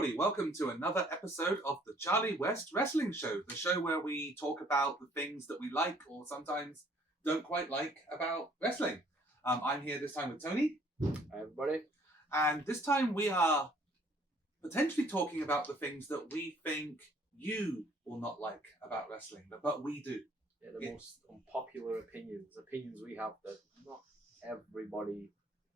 everybody, welcome to another episode of the Charlie West Wrestling Show, the show where we talk about the things that we like or sometimes don't quite like about wrestling. I'm here this time with Tony. Hi everybody. And this time we are potentially talking about the things that we think you will not like about wrestling, but we do. Yeah, the most unpopular opinions we have that not everybody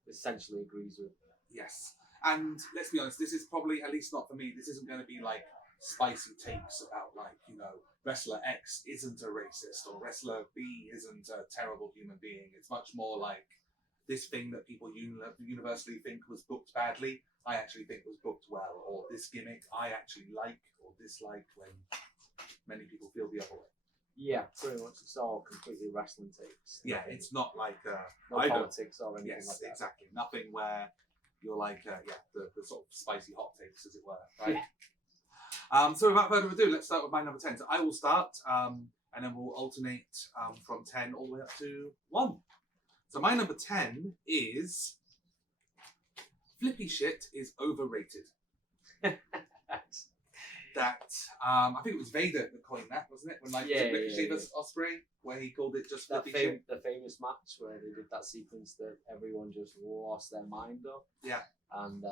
essentially agrees with. Yes. And let's be honest, this is probably, at least not for me, this isn't going to be like spicy takes about like, you know, wrestler X isn't a racist or wrestler B isn't a terrible human being. It's much more like this thing that people universally think was booked badly, I actually think was booked well. Or this gimmick I actually like or dislike when many people feel the other way. Yeah, pretty much. It's all completely wrestling takes. Yeah, it's not like no politics or anything like that. Yes, exactly. Nothing where you're like, the sort of spicy hot takes, as it were, right? Yeah. So without further ado, let's start with my number 10. So I will start, and then we'll alternate from 10 all the way up to 1. So my number 10 is flippy shit is overrated. That I think it was Vader that coined that, wasn't it? When Ricochet vs Ospreay, where he called it just flippy shit. The famous match where they did that sequence that everyone just lost their mind of. Yeah. And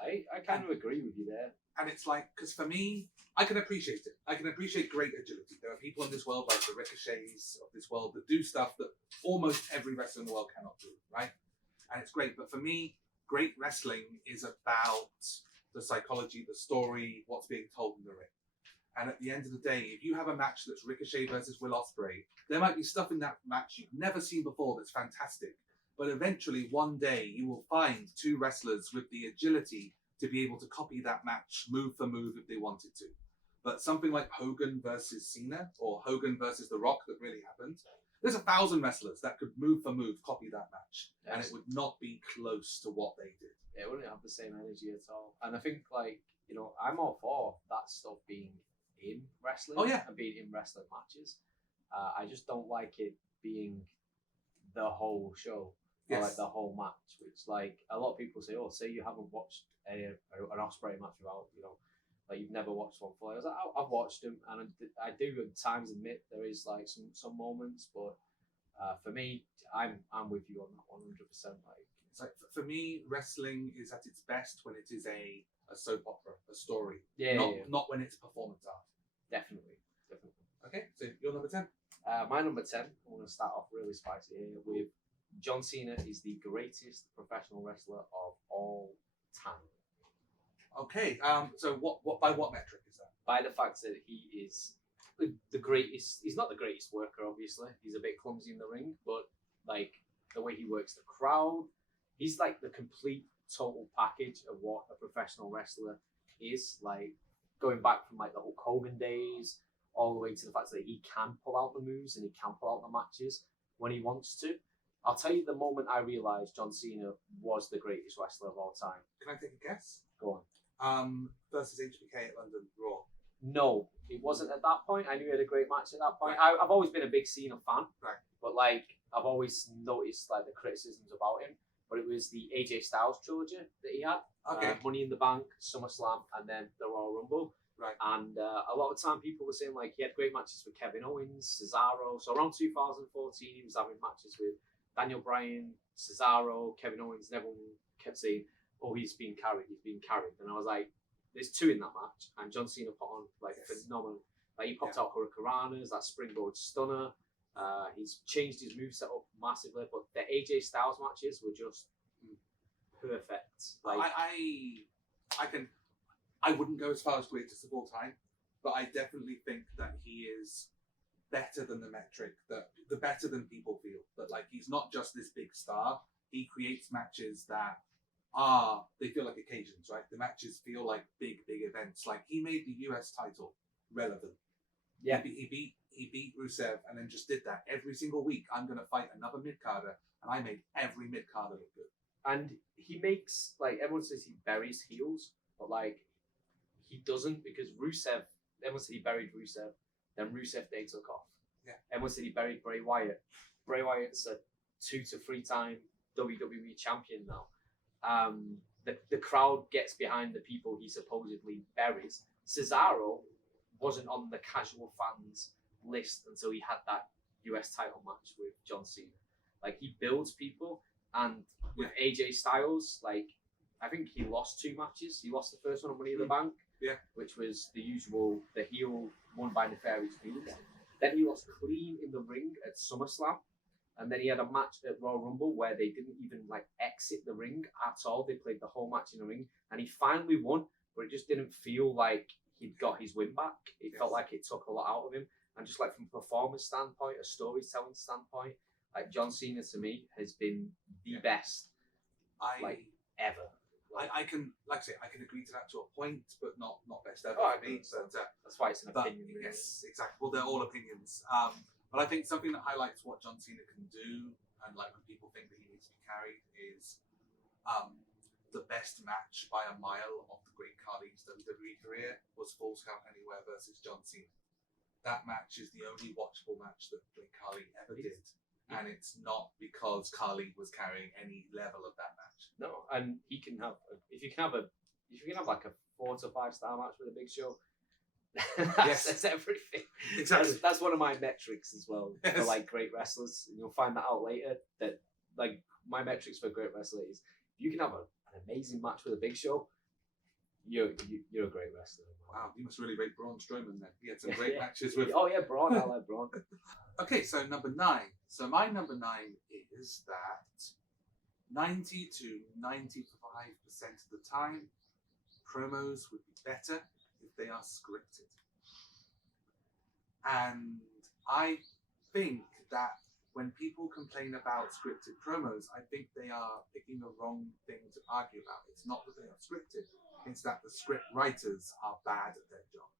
I kind of agree with you there. And it's like, because for me, I can appreciate it. I can appreciate great agility. There are people in this world like the Ricochets of this world that do stuff that almost every wrestler in the world cannot do, right? And it's great. But for me, great wrestling is about the psychology, the story, what's being told in the ring. And at the end of the day, if you have a match that's Ricochet versus Will Ospreay, there might be stuff in that match you've never seen before that's fantastic. But eventually, one day, you will find two wrestlers with the agility to be able to copy that match move for move if they wanted to. But something like Hogan versus Cena, or Hogan versus The Rock that really happened, there's 1,000 wrestlers that could move for move copy that match. Yes. And it would not be close to what they did. It wouldn't have the same energy at all. And I think, like, you know, I'm all for that stuff being in wrestling. Oh, yeah. And being in wrestling matches. I just don't like it being the whole show. Yes. Or like the whole match, which, like, a lot of people say, oh, say you haven't watched an Ospreay match without, you know, like you've never watched one before. I was like, I've watched them, and I do at times admit there is like some moments, but for me, I'm with you on that 100%. Like, it's like for me, wrestling is at its best when it is a soap opera, a story, not when it's performance art. Definitely. Okay, so your number 10. My number 10. I'm going to start off really spicy here with John Cena is the greatest professional wrestler of all time. Okay, so what by what metric is that? By the fact that he is the greatest. He's not the greatest worker, obviously. He's a bit clumsy in the ring, but like the way he works the crowd, he's like the complete total package of what a professional wrestler is. Like going back from like the Hulk Hogan days all the way to the fact that he can pull out the moves and he can pull out the matches when he wants to. I'll tell you the moment I realised John Cena was the greatest wrestler of all time. Can I take a guess? Go on. Versus HBK at London Raw. No, it wasn't at that point. I knew he had a great match at that point. Right. I've always been a big Cena fan, right? But like I've always noticed like the criticisms about him. But it was the AJ Styles trilogy that he had. Okay. Money in the Bank, SummerSlam, and then the Royal Rumble. Right. And a lot of the time people were saying like he had great matches with Kevin Owens, Cesaro. So around 2014, he was having matches with Daniel Bryan, Cesaro, Kevin Owens, and everyone kept saying, oh, he's being carried. And I was like, there's two in that match. And John Cena put on like phenomenal. Like he popped out Hurricanranas, that Springboard Stunner. He's changed his moveset up massively. But the AJ Styles matches were just perfect. Like I wouldn't go as far as greatest of all time, but I definitely think that he is better than the metric, the better than people feel. But like he's not just this big star. He creates matches that they feel like occasions, right? The matches feel like big events. Like he made the US title relevant. Yeah. He beat Rusev and then just did that every single week. I'm gonna fight another mid-carder, and I made every mid-carder look good. And he makes, like, everyone says he buries heels, but like he doesn't, because Rusev, everyone said he buried Rusev, then Rusev Day took off. Yeah. Everyone said he buried Bray Wyatt. Bray Wyatt's a 2 to 3 time WWE champion now. the crowd gets behind the people he supposedly buries. Cesaro wasn't on the casual fans list until he had that US title match with John Cena. Like, he builds people, and with AJ Styles, like, I think he lost 2 matches. He lost the first one on Money in the Bank, which was the usual, the heel won by nefarious means. Then he lost clean in the ring at SummerSlam, and then he had a match at Royal Rumble where they didn't even like exit the ring at all. They played the whole match in the ring, and he finally won, but it just didn't feel like he'd got his win back. It felt like it took a lot out of him, and just like from a performance standpoint, a storytelling standpoint, like John Cena to me has been the best, ever. I can, like I say, I can agree to that to a point, but not best ever Oh, for me. But, that's why it's an opinion. Yes, exactly. Well, they're all opinions. But I think something that highlights what John Cena can do, and like when people think that he needs to be carried, is the best match by a mile of the Great Khali's WWE career was Falls Count Anywhere versus John Cena. That match is the only watchable match that Great Khali ever did. And it's not because Khali was carrying any level of that match. No, and he can have if you can have like a 4 to 5 star match with a Big Show. That's everything. Exactly. That's one of my metrics as well for like great wrestlers. And you'll find that out later. That like my metrics for great wrestlers is if you can have an amazing match with a Big Show, you're a great wrestler. Wow, you must really rate Braun Strowman then. He had some great matches with. Oh yeah, Braun. I like Braun. Okay, so number 9. So my number 9 is that 90 to 95% of the time, promos would be better if they are scripted. And I think that when people complain about scripted promos, I think they are picking the wrong thing to argue about. It's not that they are scripted, it's that the script writers are bad at their job.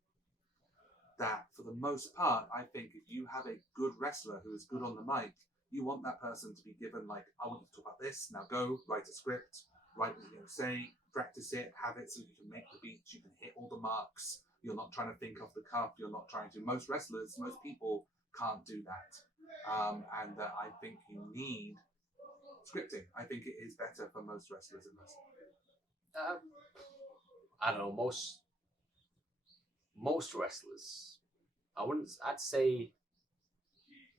That for the most part, I think if you have a good wrestler who is good on the mic, you want that person to be given, like, I want you to talk about this, now go, write a script, write what you're going to say, practice it, have it so you can make the beats, you can hit all the marks, you're not trying to think off the cuff, you're not trying to, most wrestlers, most people can't do that. And I think you need scripting. I think it is better for most wrestlers in wrestling. I don't know, most wrestlers, I'd say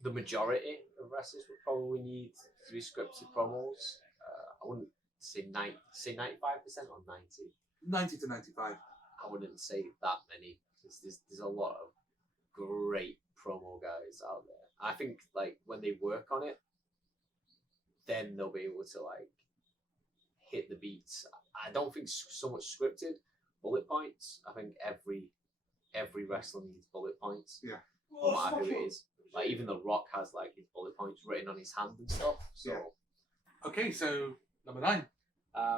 the majority of wrestlers would probably need to be scripted promos. I wouldn't say 95% or 90. 90 to 95. I wouldn't say that many. There's a lot of great promo guys out there. I think like when they work on it, then they'll be able to like hit the beats. I don't think so much scripted. Bullet points. I think every wrestler needs bullet points. Yeah. No matter who it is. Like even The Rock has like his bullet points written on his hand and stuff. So Okay, so number 9.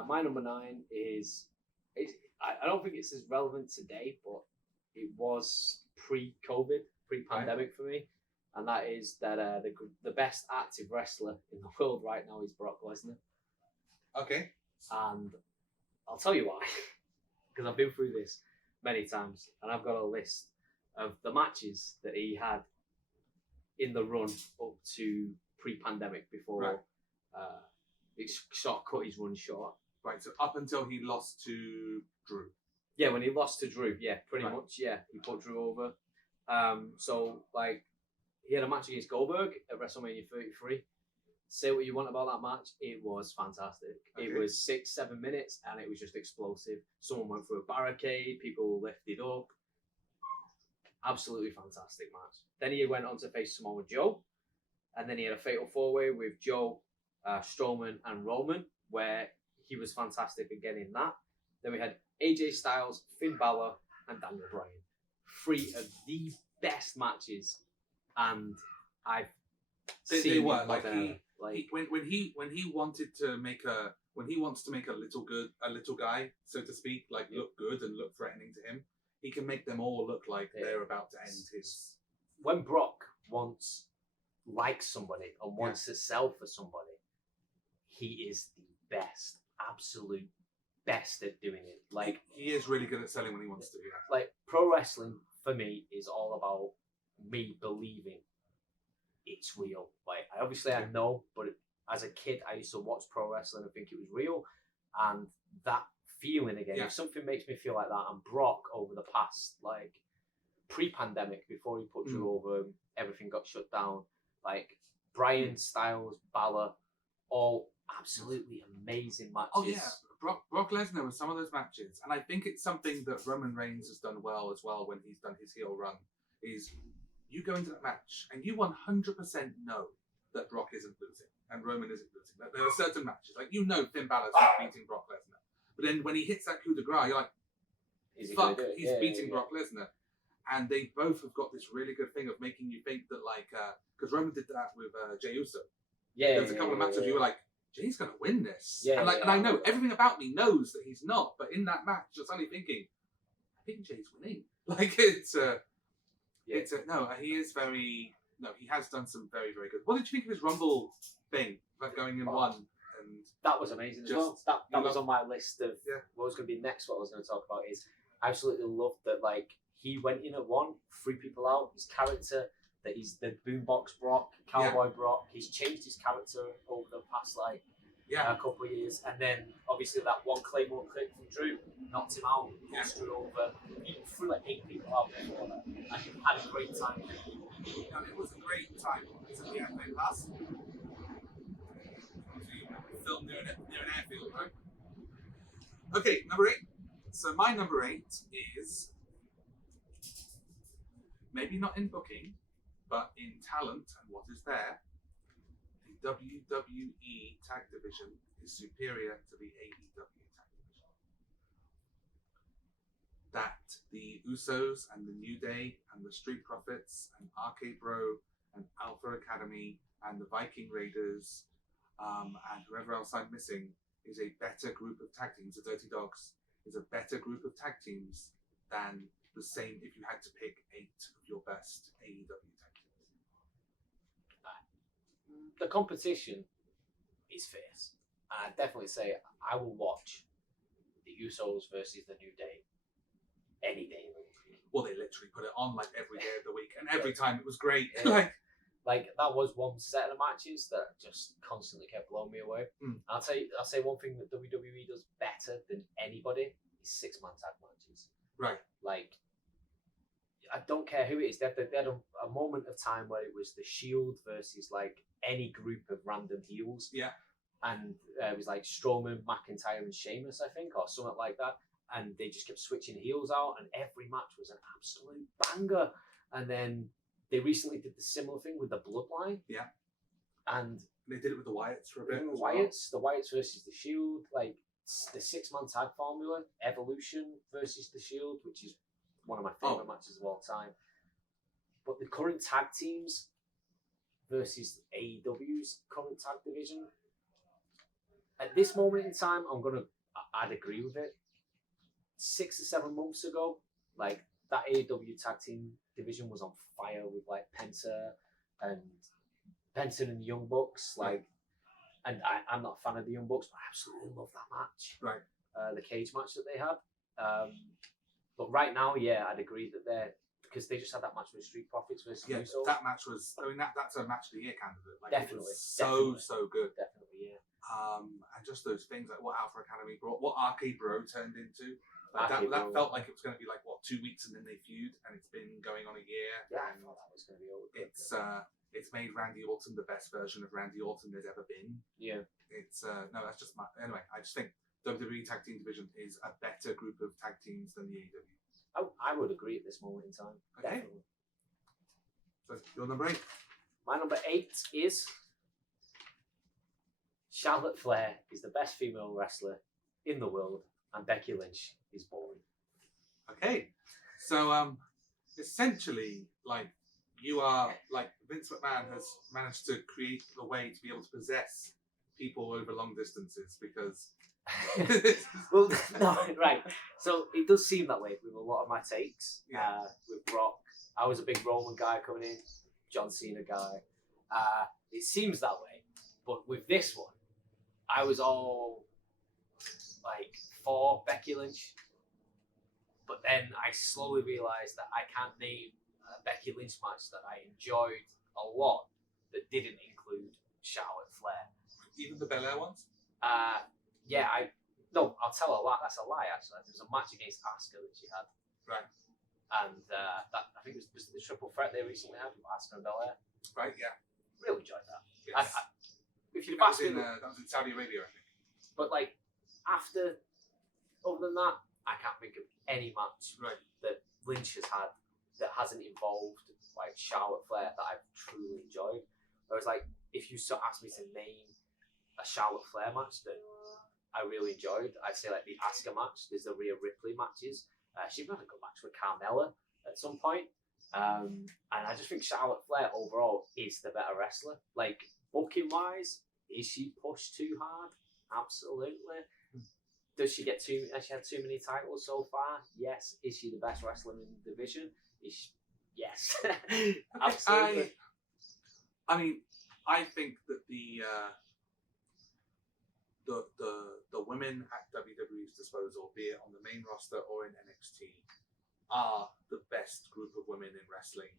My number 9 is I don't think it's as relevant today, but it was pre-COVID, pre-pandemic for me, and that is that the best active wrestler in the world right now is Brock Lesnar. Okay. And I'll tell you why, because I've been through this many times, and I've got a list of the matches that he had in the run up to pre-pandemic before it sort of cut his run short. Right, so up until he lost to Drew. Yeah, when he lost to Drew, pretty much, he put Drew over. So, like, he had a match against Goldberg at WrestleMania 33. Say what you want about that match, it was fantastic. Okay. It was 6-7 minutes, and it was just explosive. Someone went through a barricade, people lifted up. Absolutely fantastic match. Then he went on to face Samoa Joe, and then he had a fatal 4-way with Joe, Strowman, and Roman, where he was fantastic again in that. Then we had AJ Styles, Finn Balor, and Daniel Bryan. 3 of the best matches, and I've seen they were it when he wanted to make wants to make a little guy, so to speak, like look good and look threatening to him, he can make them all look like they're about to end his. When Brock likes somebody and wants to sell for somebody, he is the best, absolute best at doing it. Like he is really good at selling when he wants to. Yeah. Like pro wrestling for me is all about me believing it's real. Like I know, but as a kid I used to watch pro wrestling and think it was real. and that feeling again. Yeah. If something makes me feel like that, and Brock over the past, like, pre-pandemic, before he put Drew over, everything got shut down. Like, Bryan, Styles, Balor, all absolutely amazing matches. Oh yeah, Brock Lesnar was some of those matches, and I think it's something that Roman Reigns has done well as well when he's done his heel run. Is you go into that match and you 100% know that Brock isn't losing and Roman isn't losing. That there are certain matches, like Finn Balor's not beating Brock Lesnar, but then when he hits that coup de grace, you're like, fuck, he's beating Brock Lesnar. And they both have got this really good thing of making you think that, like, because Roman did that with Jey Uso. There was a couple of matches you were like, Jey's going to win this. And I know everything about me knows that he's not, but in that match, you're suddenly thinking, I think Jey's winning. Like, he has done some very, very good. What did you think of his Rumble thing, like going in one? And that was amazing as well. That was on my list of what was going to be next. What I was going to talk about is I absolutely loved that, like, he went in at one, threw people out. His character, that he's the boombox Brock, cowboy Brock. He's changed his character over the past a couple of years, and then obviously that one Claymore clip from Drew knocked him out, pushed Drew over. He threw like 8 people out before that, and he had a great time. It was a great time. It's a airplane pass. Film near an airfield, right? Okay, number 8. So my number 8 is maybe not in booking, but in talent and what is there. The WWE Tag Division is superior to the AEW Tag Division. That the Usos and the New Day and the Street Profits and RK Bro and Alpha Academy and the Viking Raiders and whoever else I'm missing is a better group of tag teams. The Dirty Dogs is a better group of tag teams than the same if you had to pick 8 of your best AEW tag teams. The competition is fierce. And I'd definitely say I will watch the Usos versus the New Day any day of the week. Well, they literally put it on like every day of the week, and every time it was great. Like that was one set of matches that just constantly kept blowing me away. I'll say one thing that WWE does better than anybody is 6-man tag matches. Right. Like, I don't care who it is. They had a moment of time where it was the Shield versus like any group of random heels. Yeah. And it was like Strowman, McIntyre, and Sheamus, I think, or something like that. And they just kept switching heels out, and every match was an absolute banger. And then they recently did the similar thing with the Bloodline. Yeah. And they did it with the Wyatts for a bit. The Wyatts versus the Shield, like the 6-man tag formula, Evolution versus the Shield, which is one of my favourite matches of all time. But the current tag teams versus AEW's current tag division, at this moment in time, I'd agree with it. 6 or 7 months ago, like that AEW tag team division was on fire with like Penta and the Young Bucks. Like, and I'm not a fan of the Young Bucks, but I absolutely love that match. Right. The cage match that they had. But right now, I'd agree that because they just had that match with Street Profits versus Usos. That match was. I mean, that's a match of the year candidate. Like, definitely. So good. Definitely, yeah. And just those things like what Alpha Academy brought, what RK Bro turned into. Like that felt like it was going to be like 2 weeks and then they feud, and it's been going on a year. Yeah, and I thought that was going to be over. It's made Randy Orton the best version of Randy Orton there's ever been. Yeah. It's that's just my anyway. I just think WWE Tag Team Division is a better group of tag teams than the AEW. I would agree at this moment in time. Okay. Definitely. So your number 8. My number 8 is Charlotte Flair is the best female wrestler in the world, and Becky Lynch is boring. Okay, so essentially, like you are like Vince McMahon has managed to create a way to be able to possess people over long distances because. Well, no, right. So it does seem that way with a lot of my takes. Yeah. With Brock, I was a big Roman guy coming in, John Cena guy. It seems that way, but with this one, I was all like for Becky Lynch, but then I slowly realised that I can't name a Becky Lynch match that I enjoyed a lot that didn't include Charlotte Flair. Even the Belair ones? No, I'll tell a lie. That's a lie. Actually, there was a match against Asuka that she had, Right. and that I think it was the triple threat they recently had with Asuka and Belair. Right. Yeah. Really enjoyed that. Yes. If you'd that, have asked me, that was in Saudi Arabia, I think. but like other than that, I can't think of any match that Lynch has had that hasn't involved like Charlotte Flair that I've truly enjoyed. Whereas like if you asked me to name a Charlotte Flair match that I really enjoyed, I'd say like the Asuka match. There's the Rhea Ripley matches. She had a good match with Carmella at some point. And I just think Charlotte Flair overall is the better wrestler. Like booking wise, is she pushed too hard? Absolutely. Does she has she had too many titles so far? Yes. Is she the best wrestler in the division? Yes. Absolutely. I mean, I think that the women at WWE's disposal, be it on the main roster or in NXT, are the best group of women in wrestling.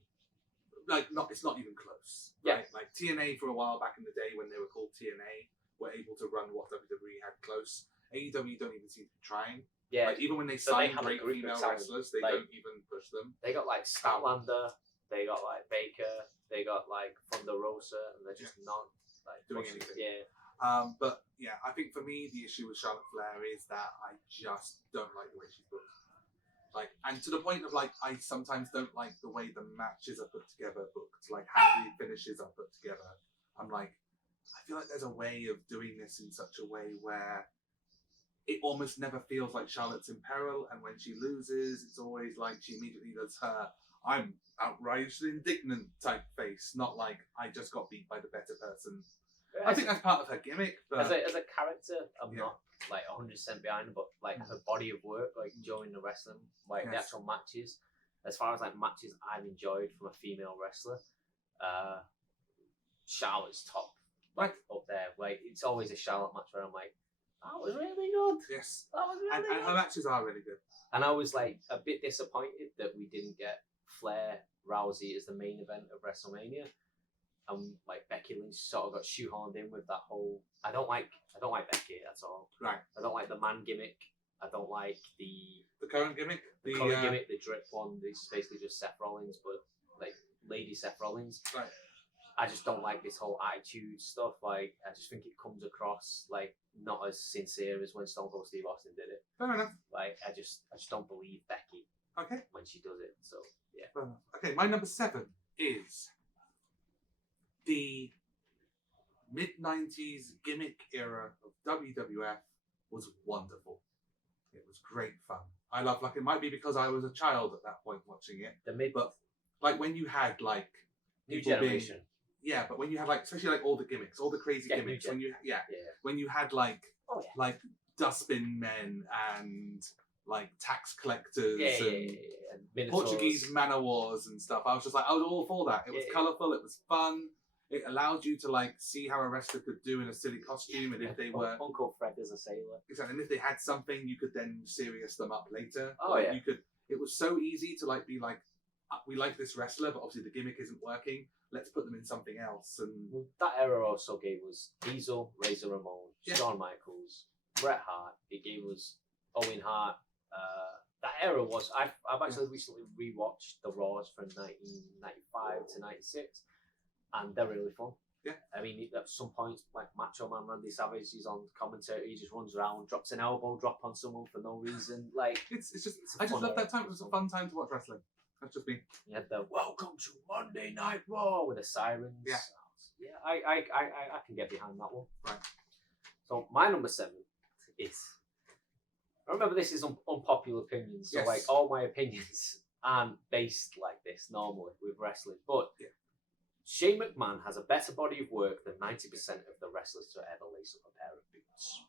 Like, it's not even close. Right? Like TNA for a while back in the day when they were called TNA, were able to run what WWE had close. AEW don't even seem to be trying. Yeah. Like, even when they sign great female wrestlers, they don't even push them. They got like Statlander, they got like Baker, they got like Thunder Rosa, and they're just not like doing pushing. anything. Yeah. But yeah, I think for me the issue with Charlotte Flair is that I just don't like the way she's booked. Like, and to the point of like, I sometimes don't like the way the matches are put together, booked, like how the finishes are put together. I'm like, I feel like there's a way of doing this in such a way where it almost never feels like Charlotte's in peril, and when she loses, it's always like she immediately does her "I'm outraged, indignant" type face, not like I just got beat by the better person. I think that's part of her gimmick. But as a character, I'm not like 100% behind her, but like her body of work, like during the wrestling, like the actual matches. As far as like matches I've enjoyed from a female wrestler, Charlotte's top, like up there. Like it's always a Charlotte match where I'm like, that was really good. Yes, that was really good. And her matches are really good. And I was like a bit disappointed that we didn't get Flair Rousey as the main event of WrestleMania. And like Becky Lynch sort of got shoehorned in with that whole. I don't like Becky at all. Right. I don't like the man gimmick. I don't like the current gimmick. The current gimmick, the drip one. It's basically just Seth Rollins, but like Lady Seth Rollins. Right. I just don't like this whole attitude stuff. Like I just think it comes across like not as sincere as when Stone Cold Steve Austin did it. Fair enough. Like I just don't believe Becky. Okay. When she does it, so yeah. Fair enough. Okay, my number 7 is the mid-90s gimmick era of WWF was wonderful. It was great fun. I love, like, it might be because I was a child at that point watching it. But like when you had like New Generation. But when you had like, especially like all the gimmicks, all the crazy gimmicks, when you had like like dustbin men and like tax collectors and Portuguese manor wars and stuff, I was all for that. It was colourful, it was fun. It allowed you to like see how a wrestler could do in a silly costume, and if they were Uncle Fred as a sailor, exactly, and if they had something, you could then serious them up later. You could. It was so easy to like be like, we like this wrestler, but obviously the gimmick isn't working. Let's put them in something else. And that era also gave us Diesel, Razor Ramon, Shawn Michaels, Bret Hart. It gave us Owen Hart. That era was. I've actually recently rewatched the Raws from 1995 to 96. And they're really fun. Yeah. I mean, at some point, like Macho Man Randy Savage, he's on commentary, he just runs around, drops an elbow drop on someone for no reason. Like it's I just love that time. It was a fun time to watch wrestling. That's just me. You had the "Welcome to Monday Night Raw" with the sirens. Yeah. Yeah, I can get behind that one. Right. So my number 7 is. Remember, this is unpopular opinions. So like all my opinions aren't based like this normally with wrestling, but. Yeah. Shane McMahon has a better body of work than 90% of the wrestlers to ever lace up a pair of boots.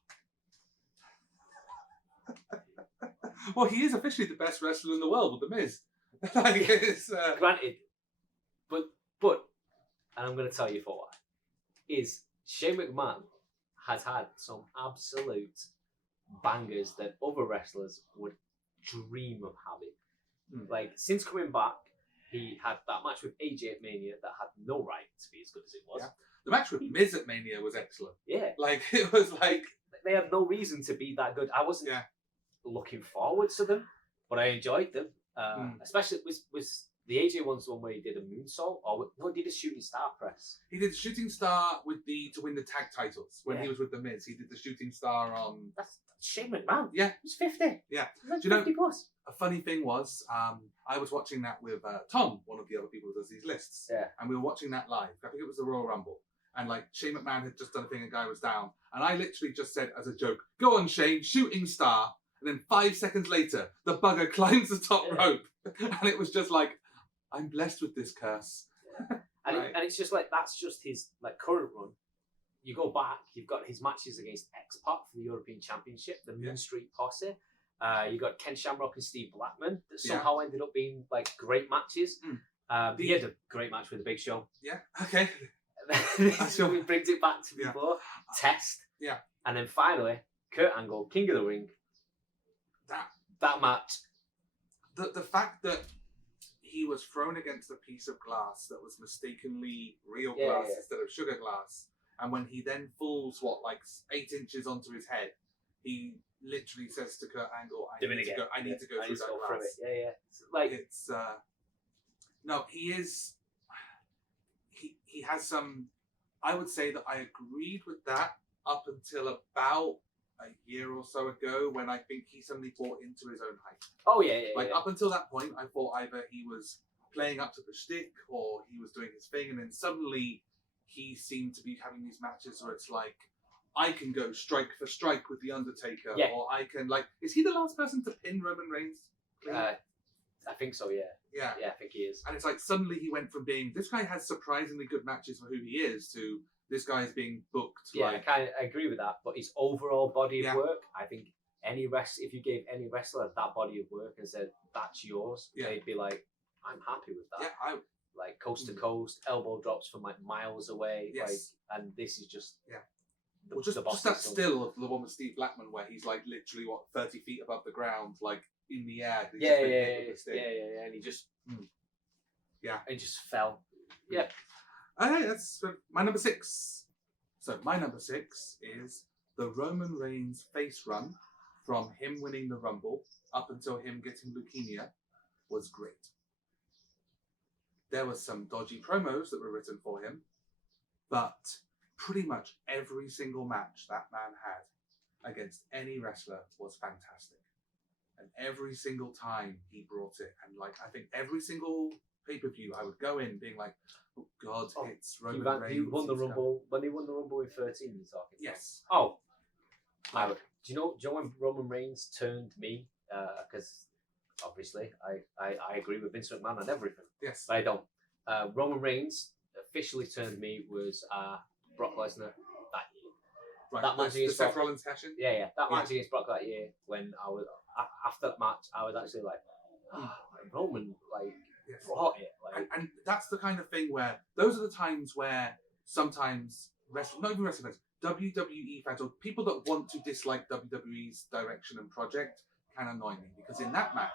Well, he is officially the best wrestler in the world with The Miz. Like, it's, Granted, but, and I'm going to tell you for why, is Shane McMahon has had some absolute bangers that other wrestlers would dream of having. Like, since coming back, he had that match with AJ at Mania that had no right to be as good as it was. Yeah. The match with Miz at Mania was excellent. Yeah. Like, it was like... they have no reason to be that good. I wasn't looking forward to them, but I enjoyed them. Especially was the AJ one's the one where he did a moonsault, or no, he did a shooting star press. He did shooting star to win the tag titles when he was with the Miz. He did the shooting star on. That's Shane McMahon. Yeah, he's 50. Yeah, he's 50 plus. A funny thing was, I was watching that with Tom, one of the other people who does these lists. Yeah, and we were watching that live. I think it was the Royal Rumble, and like Shane McMahon had just done a thing, and guy was down, and I literally just said as a joke, "Go on, Shane, shooting star." And then 5 seconds later, the bugger climbs the top rope, and it was just like, I'm blessed with this curse. And it's just like that's just his like current run. You go back, you've got his matches against X-Pac for the European Championship, the Moon Street Posse. You got Ken Shamrock and Steve Blackman that somehow ended up being like great matches. He had a great match with the Big Show. Yeah. Okay. So he brings it back to before Test. Yeah. And then finally, Kurt Angle, King of the Ring. That match. The fact that he was thrown against a piece of glass that was mistakenly real glass instead of sugar glass, and when he then falls, 8 inches onto his head, he literally says to Kurt Angle, I need to go through that glass. It's no, he is. He has some. I would say that I agreed with that up until about a year or so ago, when I think he suddenly bought into his own hype. Oh yeah. Up until that point, I thought either he was playing up to the shtick or he was doing his thing, and then suddenly he seemed to be having these matches where it's like, I can go strike for strike with the Undertaker, or I can is he the last person to pin Roman Reigns? I think so. Yeah, I think he is. And it's like suddenly he went from being this guy has surprisingly good matches for who he is to this guy is being booked. Yeah, I agree with that. But his overall body of work, I think if you gave any wrestler that body of work and said that's yours, they'd be like, I'm happy with that. Yeah, like coast to coast, elbow drops from like miles away. Yes. And this is just just that still of the one with Steve Blackman where he's like literally 30 feet above the ground, like in the air. And he just it just fell. Yeah. Okay, that's my number 6. So my number 6 is the Roman Reigns face run from him winning the Rumble up until him getting leukemia was great. There was some dodgy promos that were written for him, but pretty much every single match that man had against any wrestler was fantastic. And every single time he brought it, and I think every single pay-per-view I would go in being like, oh God, it's Roman Reigns. He won the Rumble. When he won the Rumble in 13, you're talking? Yes. Oh. Do you know when Roman Reigns turned me? Because obviously I agree with Vince McMahon on everything. Yes. But I don't. Roman Reigns officially turned me was Brock Lesnar that year. Right. That match against Seth Rollins cash-in? Yeah. That match against Brock that year, when I was after that match, I was actually like, Roman brought it. And that's the kind of thing where those are the times where sometimes not even wrestling fans, WWE fans or people that want to dislike WWE's direction and project can annoy me, because in that match,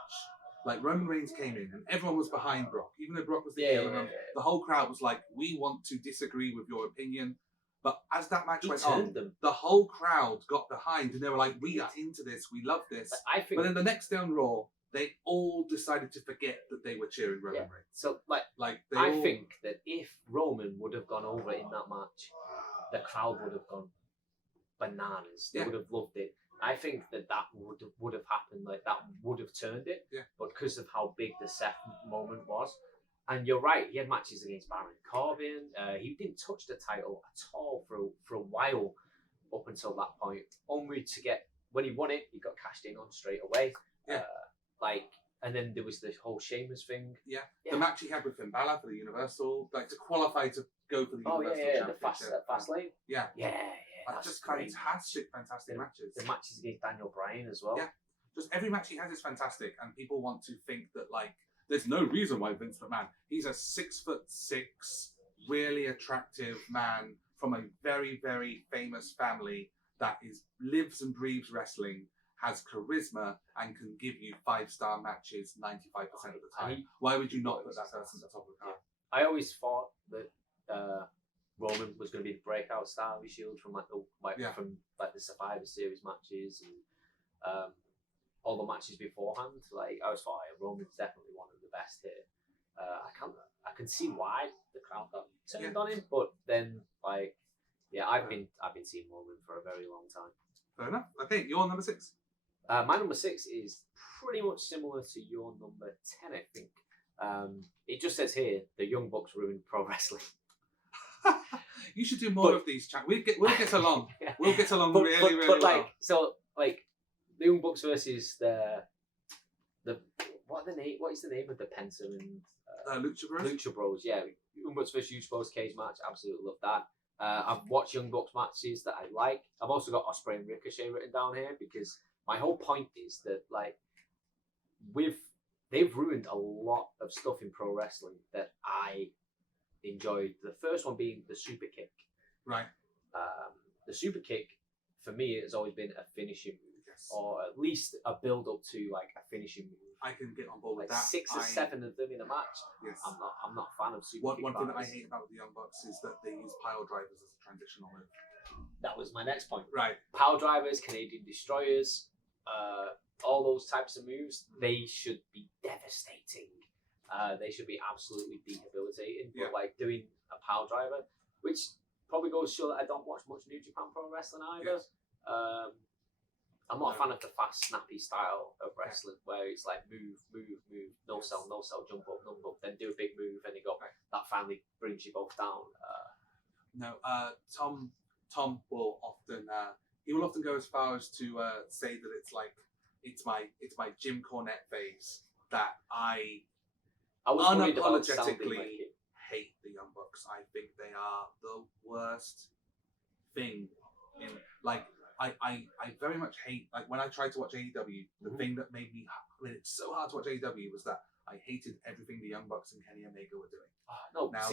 Roman Reigns came in and everyone was behind Brock, even though Brock was the heel, and the whole crowd was like, we want to disagree with your opinion. But as that match went on, the whole crowd got behind and they were like, we are into this, we love this. But then the next day on Raw, they all decided to forget that they were cheering Roman Reigns. So, I think that if Roman would have gone over in that match, the crowd would have gone bananas. They would have loved it. I think that would have happened. That would have turned it. Yeah. But because of how big the Seth moment was. And you're right, he had matches against Baron Corbin. He didn't touch the title at all for a while up until that point. Only to get, when he won it, he got cashed in on straight away. Yeah. And then there was the whole Sheamus thing. Yeah. The match he had with Finn Balor for the Universal, to qualify to go for the Universal Championship. The fast lane. Yeah. Yeah. Just fantastic matches. The matches against Daniel Bryan as well. Yeah. Just every match he has is fantastic, and people want to think that there's no reason why Vince McMahon. He's a 6'6", really attractive man from a very, very famous family that lives and breathes wrestling, has charisma, and can give you 5-star matches 95% of the time. Why would you not put that person at the top of the card? I always thought that Roman was going to be the breakout star of the Shield from the Survivor Series matches and all the matches beforehand. Like I was thought, Roman's definitely one of the best here. I can see why the crowd got turned on him, but then I've been seeing Roman for a very long time. Fair enough. Okay, you're number 6. My number 6 is pretty much similar to your number 10, I think. It just says here the Young Bucks ruined pro wrestling. You should do more of these chat. We'll get along. We'll get along really well. The Young Bucks versus the what is the name of the Penta and Lucha Bros? Lucha Bros, yeah. Young Bucks versus Lucha Bros cage match, absolutely love that. I've watched Young Bucks matches that I like. I've also got Ospreay and Ricochet written down here because my whole point is that they've ruined a lot of stuff in pro wrestling that I enjoyed. The first one being the super kick. Right. The super kick for me has always been a finishing move, or at least a build up to a finishing move. I can get on board with that. 6 or 7 of them in a match. Yes. I'm not a fan of super kick. One thing that I hate about the Young Bucks is that they use pile drivers as a transitional move. That was my next point. Right. Pile drivers, Canadian destroyers, all those types of moves, they should be devastating. They should be absolutely debilitating. But doing a pile driver, which probably goes to show that I don't watch much New Japan Pro Wrestling either. Yes. I'm not a fan of the fast, snappy style of wrestling where it's like move, no sell, jump up, then do a big move, and you go. That finally brings you both down. Tom will often go as far as to say that it's my Jim Cornette phase that I was worried about unapologetically hate the Young Bucks. I think they are the worst thing in I very much hate when I tried to watch AEW. The thing that made me it's so hard to watch AEW was that I hated everything the Young Bucks and Kenny Omega were doing.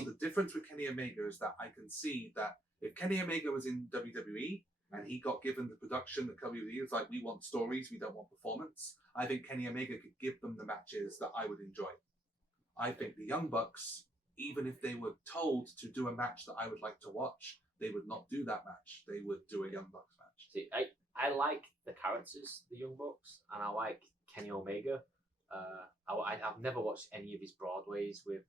The difference with Kenny Omega is that I can see that if Kenny Omega was in WWE and he got given the production that WWE was like, we want stories, we don't want performance, I think Kenny Omega could give them the matches that I would enjoy. I think the Young Bucks, even if they were told to do a match that I would like to watch, they would not do that match. They would do a Young Bucks match. See, I like the characters, the Young Bucks, and I like Kenny Omega. I've never watched any of his Broadways with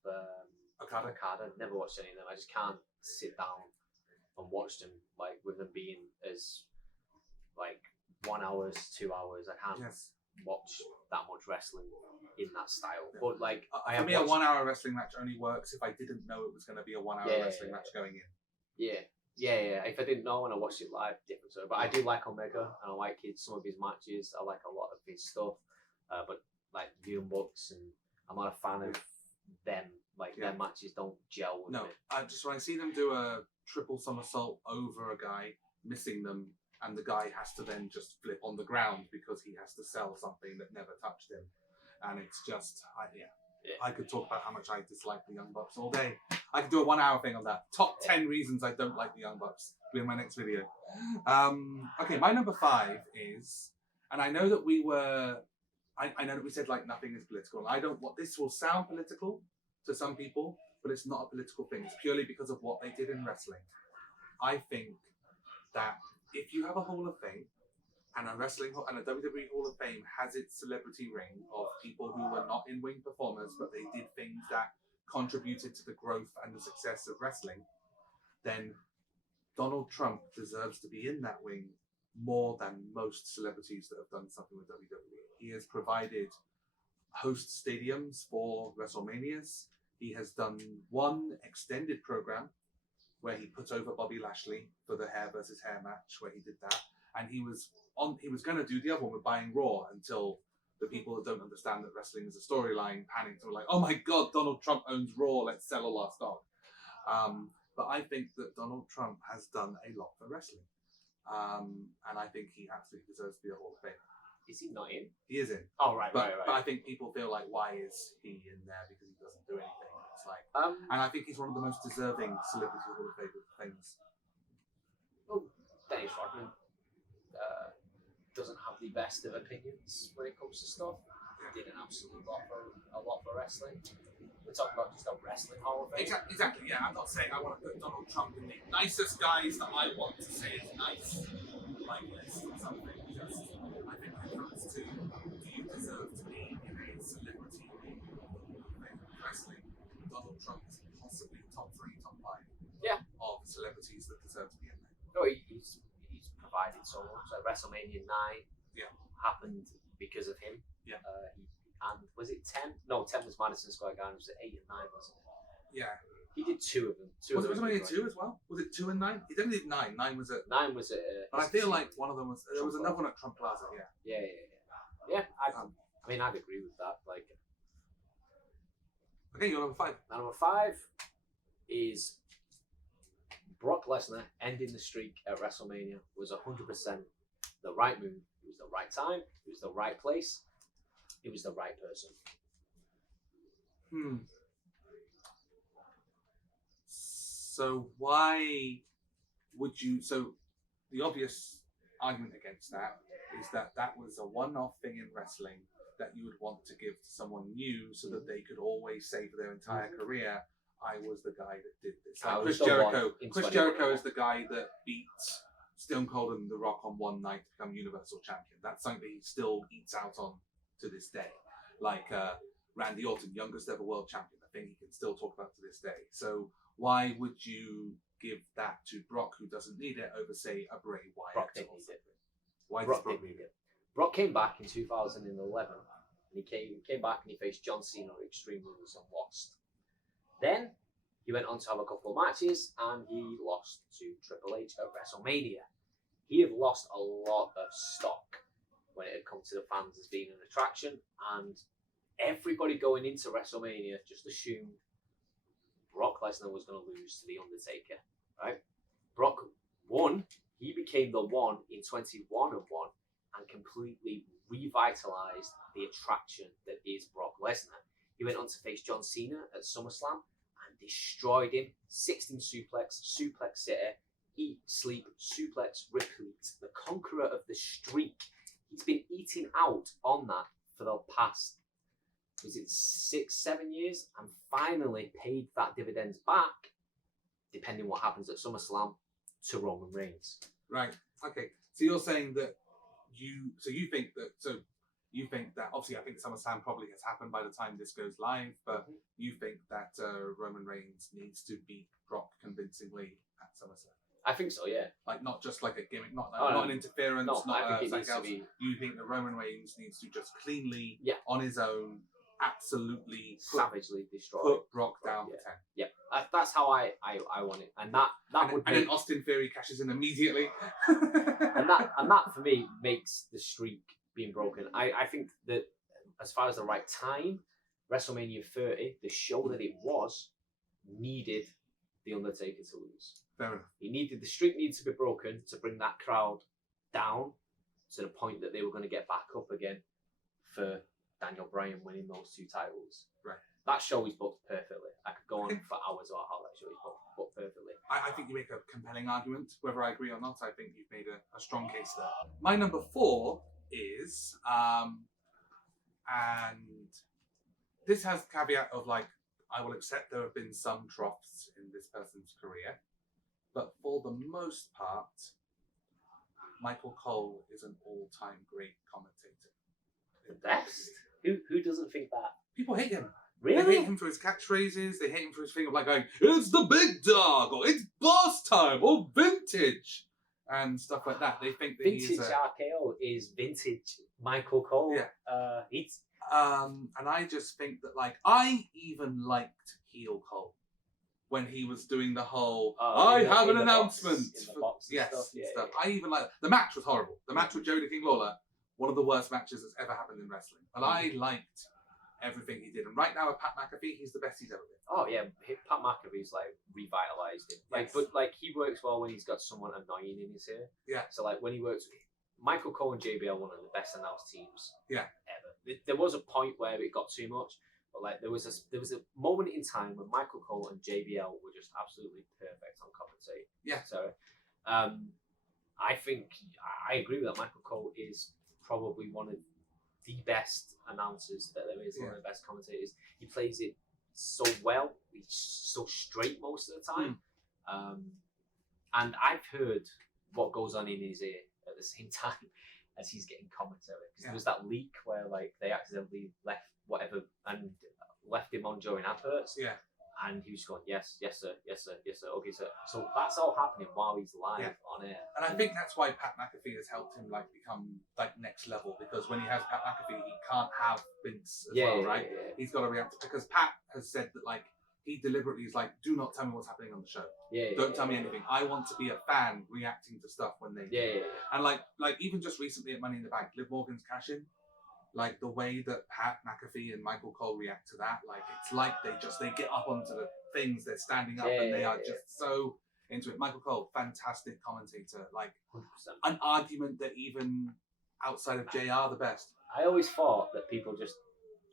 Okada. Never watched any of them. I just can't sit down and watch them with them being as 1 hour, 2 hours. I can't watch that much wrestling in that style. But for me, a 1 hour wrestling match only works if I didn't know it was going to be a 1 hour wrestling match going in. Yeah. If I didn't know and I watched it live, different story. But I do like Omega and I like some of his matches. I like a lot of his stuff. But the Young Bucks, and I'm not a fan of them. Their matches don't gel with me. Just when I see them do a triple somersault over a guy, missing them, and the guy has to then just flip on the ground because he has to sell something that never touched him, and it's just I could talk about how much I dislike the Young Bucks all day. I could do a 1 hour thing on that. Top 10 reasons I don't like the Young Bucks. Be in my next video. Okay, my number 5 is, and I know that we were, I know that we said nothing is political. And I don't want this will sound political to some people, but it's not a political thing. It's purely because of what they did in wrestling. I think that if you have a Hall of Fame, and a WWE Hall of Fame has its celebrity ring of people who were not in-ring performers, but they did things that contributed to the growth and the success of wrestling, then Donald Trump deserves to be in that wing more than most celebrities that have done something with WWE. He has provided host stadiums for WrestleManias. He has done one extended program where he put over Bobby Lashley for the hair versus hair match, where he did that. And he was going to do the other one with buying Raw until the people that don't understand that wrestling is a storyline panicked and were like, oh my God, Donald Trump owns Raw, let's sell all our stock. But I think that Donald Trump has done a lot for wrestling. And I think he absolutely deserves to be a Hall of Fame. Is he not in? He is in. Oh, right. But I think people feel like, why is he in there? Because he doesn't do anything. It's and I think he's one of the most deserving celebrity Hall of Famers. Well, Dennis Rodman doesn't have the best of opinions when it comes to stuff. He did an absolute a lot for wrestling. We're talking about just a wrestling Hall of Fame. Exactly, yeah. I'm not saying I want to put Donald Trump in the nicest guys that I want to say is nice, like list or something. Just, I think it comes to, do you deserve to be in a celebrity wrestling? Donald Trump is possibly top 3, top 5 of celebrities that deserve to be in there. No, he's provided so much. Like WrestleMania 9 happened because of him. Yeah. And was it 10? No, 10 was Madison Square Garden. Was it 8 and 9? Was it? Yeah. He did 2 of them. Was it WrestleMania 2 as well? Was it 2 and 9? He didn't did 9. 9 was at. 9 was at. But I feel like one of them was. There was another one at Trump Plaza. Yeah. Yeah. I mean, I'd agree with that. Like. Okay, you're number 5. Number 5 is Brock Lesnar ending the streak at WrestleMania was 100% the right move. It was the right time. It was the right place. It was the right person. So why would you? So the obvious argument against that is that was a one-off thing in wrestling that you would want to give to someone new, so that they could always say for their entire career, "I was the guy that did this." Like Chris Jericho. Chris Jericho is the guy that beat Stone Cold and The Rock on one night to become Universal Champion. That's something that he still eats out on to this day. Like Randy Orton, youngest ever world champion. I think he can still talk about to this day. So why would you give that to Brock, who doesn't need it, over, say, a Bray Wyatt? Brock didn't need it. Why does Brock need it? Brock came back in 2011, and he came back and he faced John Cena at Extreme Rules and lost. Then he went on to have a couple of matches, and he lost to Triple H at WrestleMania. He had lost a lot of stock when it had come to the fans as being an attraction, and everybody going into WrestleMania just assumed Brock Lesnar was going to lose to The Undertaker, right? Brock won. He became the one in 21 and 1 and completely revitalized the attraction that is Brock Lesnar. He went on to face John Cena at SummerSlam and destroyed him. 16 suplex, suplex sitter, eat, sleep, suplex, repeat. The conqueror of the streak. He's been eating out on that for the past, was it 6-7 years, and finally paid that dividends back, depending what happens at SummerSlam, to Roman Reigns. Right. Okay. So you're saying that you think that obviously I think SummerSlam probably has happened by the time this goes live, but you think that Roman Reigns needs to beat Brock convincingly at SummerSlam. I think so, yeah. Like not just like a gimmick, not an interference, not something else. You think that Roman Reigns needs to just cleanly, on his own, absolutely savagely destroy, put Brock down for 10. Yeah, that's how I want it, and that would. And then Austin Theory cashes in immediately. and that for me makes the streak being broken. I think that as far as the right time, WrestleMania 30, the show that it was, needed The Undertaker to lose. Fair enough. The streak needed to be broken to bring that crowd down to the point that they were going to get back up again for Daniel Bryan winning those 2 titles. Right. That show is booked perfectly. I could go on for hours about how that show is booked perfectly. I think you make a compelling argument. Whether I agree or not, I think you've made a strong case there. My number 4 is, and this has caveat of like, I will accept there have been some troughs in this person's career, but for the most part, Michael Cole is an all-time great commentator. The best? Who doesn't think that? People hate him. Really? They hate him for his catchphrases. They hate him for his thing of like going, "It's the big dog," or "It's boss time," or "Vintage," and stuff like that. They think that vintage RKO is vintage Michael Cole. Yeah. It's and I just think that like I even liked heel Cole when he was doing the whole I have an announcement. Stuff. Yeah. I even like the match was horrible. The match with Joey the King Lawler, one of the worst matches that's ever happened in wrestling. But I liked everything he did. And right now with Pat McAfee, he's the best he's ever been. Oh yeah, Pat McAfee's like revitalized him. Like, but like he works well when he's got someone annoying in his ear. Yeah. So like when he works, Michael Cole and JBL, one of the best announced teams. Yeah. Ever. There was a point where it got too much, but like there was a moment in time when Michael Cole and JBL were just absolutely perfect on commentary. Yeah. So, I think I agree with that. Michael Cole is probably one of the best announcers that there is, one Yeah. of the best commentators. He plays it so well. He's so straight most of the time. And I've heard what goes on in his ear at the same time as he's getting commentary. Because there was that leak where like they accidentally left whatever and left him on during adverts. Yeah. And he was going, yes, sir, okay, sir. So that's all happening while he's live on air. And I think that's why Pat McAfee has helped him like become like next level, because when he has Pat McAfee, he can't have Vince as well, right? Yeah. He's got to react because Pat has said that like he deliberately is like, do not tell me what's happening on the show. Don't tell me anything. I want to be a fan reacting to stuff when they do. And like even just recently at Money in the Bank, Liv Morgan's cash in. Like the way that Pat McAfee and Michael Cole react to that, like it's like they get up onto the things, they're standing up and they are just so into it. Michael Cole, fantastic commentator, like 100%. An argument that even outside of JR, the best. I always thought that people just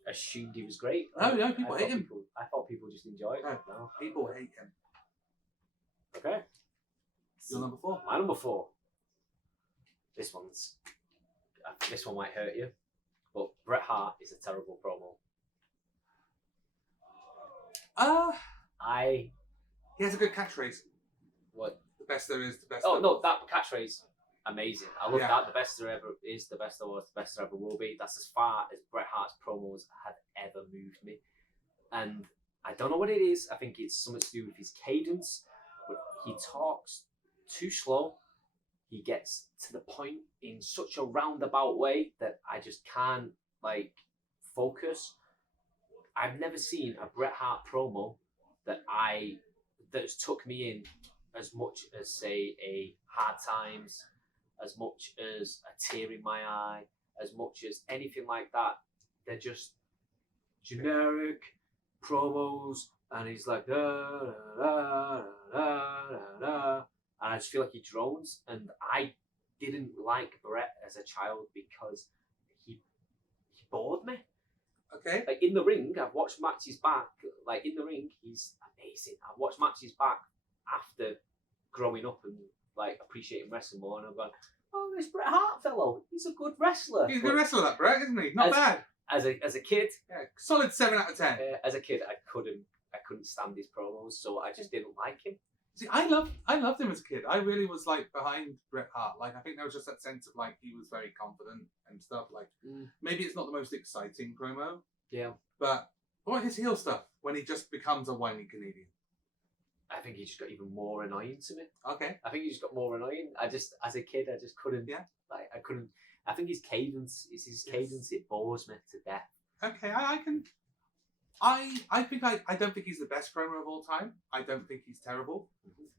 assumed he was great. No, people hate him. I thought people just enjoyed it. No, people hate him. Okay. Your number 4. My number 4. This one might hurt you. But Bret Hart is a terrible promo. He has a good catchphrase. What? The best there is, the best. Oh no, that catchphrase, amazing. I love Yeah. that. The best there ever is, the best there was, the best there ever will be. That's as far as Bret Hart's promos have ever moved me. And I don't know what it is. I think it's something to do with his cadence. But he talks too slow. He gets to the point in such a roundabout way that I just can't like focus. I've never seen a Bret Hart promo that's took me in as much as say a Hard Times, as much as a Tear in My Eye, as much as anything like that. They're just generic promos, and he's like da da da da da da. And I just feel like he drones, and I didn't like Bret as a child because he bored me. Okay. Like in the ring, I've watched matches back. Like in the ring, he's amazing. I've watched matches back after growing up and like appreciating wrestling more, and I'm going, oh, this Bret Hart fellow, he's a good wrestler. He's a good wrestler, that Bret, isn't he? Not bad. As a kid, yeah, solid 7 out of 10. As a kid, I couldn't stand his promos, so I just didn't like him. See, I loved him as a kid. I really was like behind Bret Hart. Like I think there was just that sense of like he was very confident and stuff. Like maybe it's not the most exciting promo. Yeah. But what his heel stuff when he just becomes a whiny Canadian? I think he just got even more annoying to me. Okay. I think he just got more annoying. As a kid, I just couldn't. Yeah. Like I couldn't. I think his cadence. It's his cadence. It bores me to death. Okay, I can. I don't think he's the best promo of all time. I don't think he's terrible,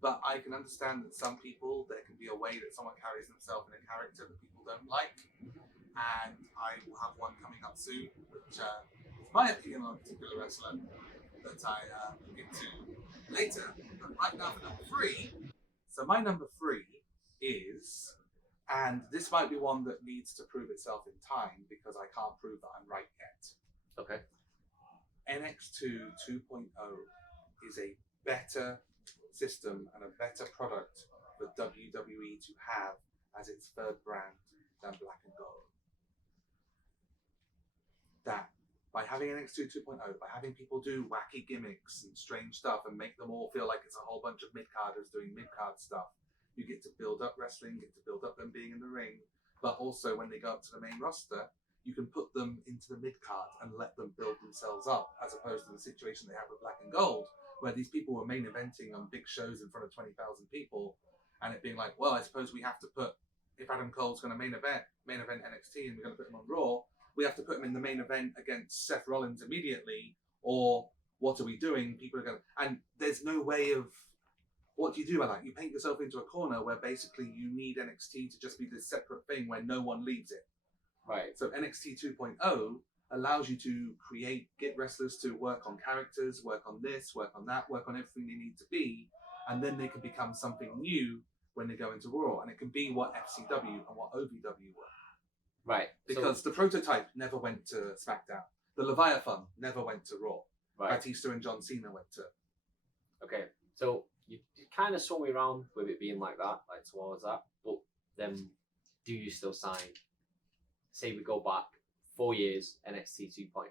but I can understand that some people, there can be a way that someone carries themselves in a character that people don't like, and I will have one coming up soon, which is my opinion on a particular wrestler that I will get to later. But right now for number 3, so my number 3 is, and this might be one that needs to prove itself in time because I can't prove that I'm right yet. Okay. NX2 2.0 is a better system and a better product for WWE to have as its third brand than Black and Gold. That by having NX2 2.0, by having people do wacky gimmicks and strange stuff and make them all feel like it's a whole bunch of mid-carders doing mid-card stuff, you get to build up wrestling, get to build up them being in the ring, but also when they go up to the main roster, you can put them into the mid-card and let them build themselves up, as opposed to the situation they have with Black and Gold, where these people were main eventing on big shows in front of 20,000 people, and it being like, well, I suppose we have to put, if Adam Cole's going to main event NXT and we're going to put him on Raw, we have to put him in the main event against Seth Rollins immediately, or what are we doing? People are going to, and there's no way of, what do you do about that? You paint yourself into a corner where basically you need NXT to just be this separate thing where no one leaves it. Right. So NXT 2.0 allows you to get wrestlers to work on characters, work on this, work on that, work on everything they need to be, and then they can become something new when they go into Raw. And it can be what FCW and what OVW were. Right. Because the prototype never went to SmackDown. The Leviathan never went to Raw. Right. Batista and John Cena went to. Okay. So you kind of saw me around with it being like that, like towards that. But then do you still sign? Say we go back 4 years, NXT 2.0,